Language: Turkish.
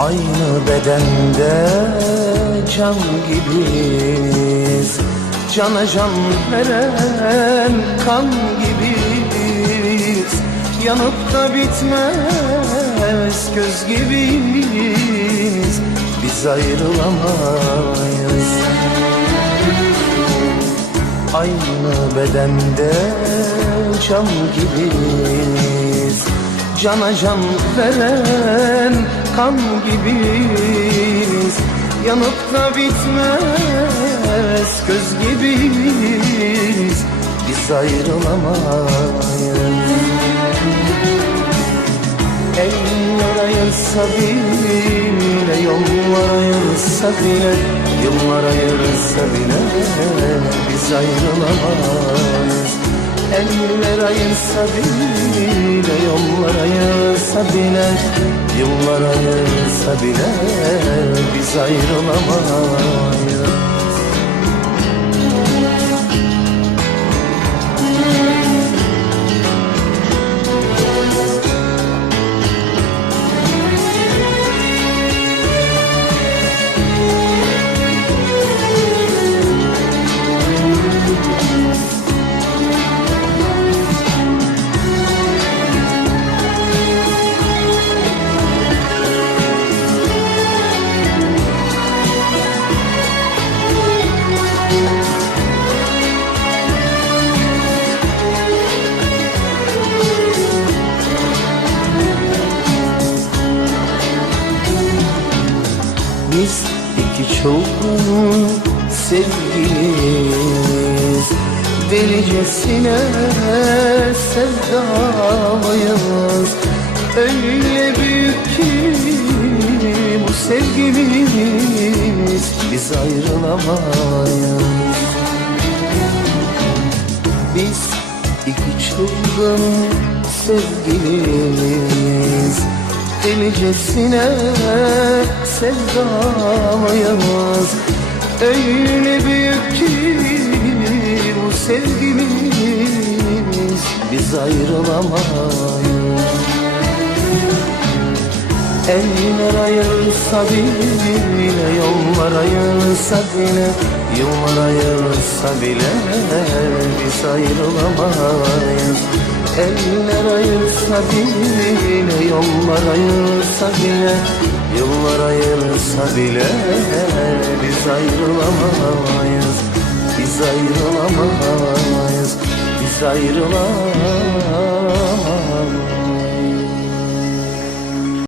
Aynı bedende can gibiyiz. Cana can veren kan gibiyiz. Yanıp da bitmez göz gibiyiz. Biz ayrılamayız. Aynı bedende can gibiyiz. Cana can veren kan gibiyiz. Yanıp da bitmez. Göz gibiyiz. Biz ayrılamayız. Eller ayırsa bile Yollar ayırsa bile Yıllar ayırsa bile Biz ayrılamayız Eller ayırsa bile Yollar ayırsa bile Yıllar ayırsa bile Biz ayrılamayız Biz iki çılgın sevgiliyiz. Delicesine sevdalıyız Öyle büyük ki bu sevgimiz Biz ayrılamayız. Biz iki çılgın sevgiliyiz Delicesine sevdalıyız Öyle büyük ki bu sevgimiz Biz ayrılamayız Eller ayırsa bile, yollar ayırsa bile Yıllar ayırsa bile biz ayrılamayız. Eller ayırsa bile, yollar ayırsa bile Yıllar ayırsa bile biz ayrılamayız. Biz ayrılamayız, biz ayrılamayız